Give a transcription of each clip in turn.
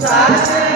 Sabe?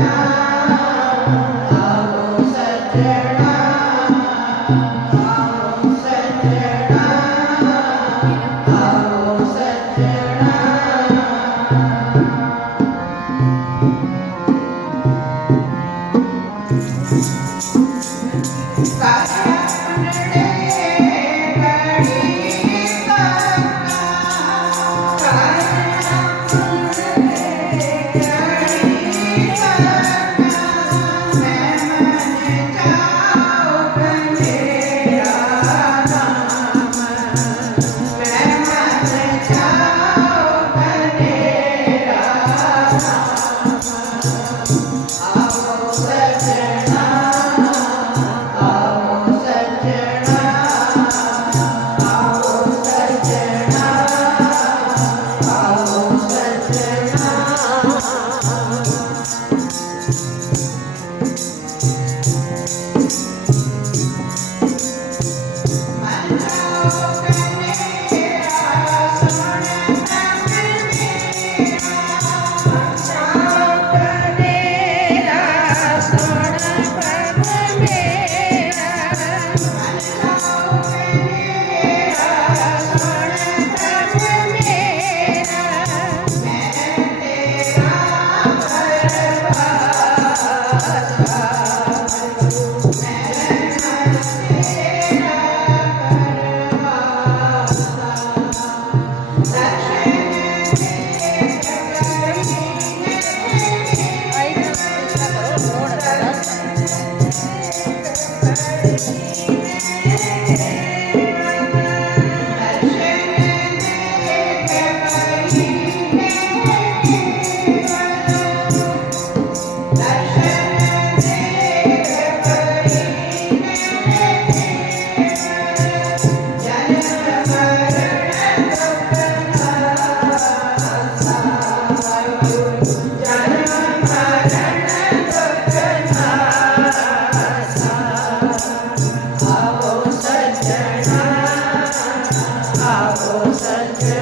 nada.